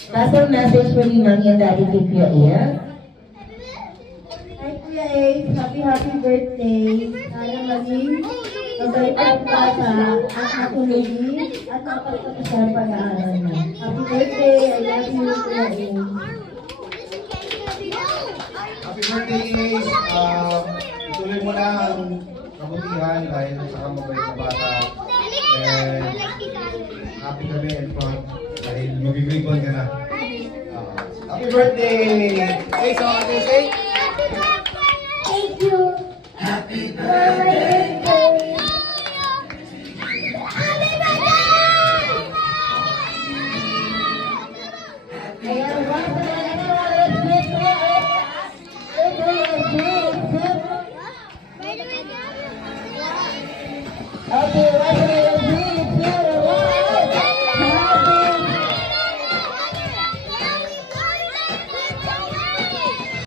Special message for you, Mommy and Daddy, to Kuya Air. Hi Kuya Ace, happy birthday. Sana maging mabait ang bata at makulugin at makapagpapasya ang pag-aaral mo. Happy birthday, I love you Kuya Ace. Happy birthday, Ace. Ituloy mo na ang kabutihan dahil sa mabait na bata. And happy kami and proud dahil mag-grade ka na. Happy birthday! Ace, ako natin say? Thank you. Happy For my birthday. birthday. Ayan, one for the next one. Let's make Kuya Air. Okay,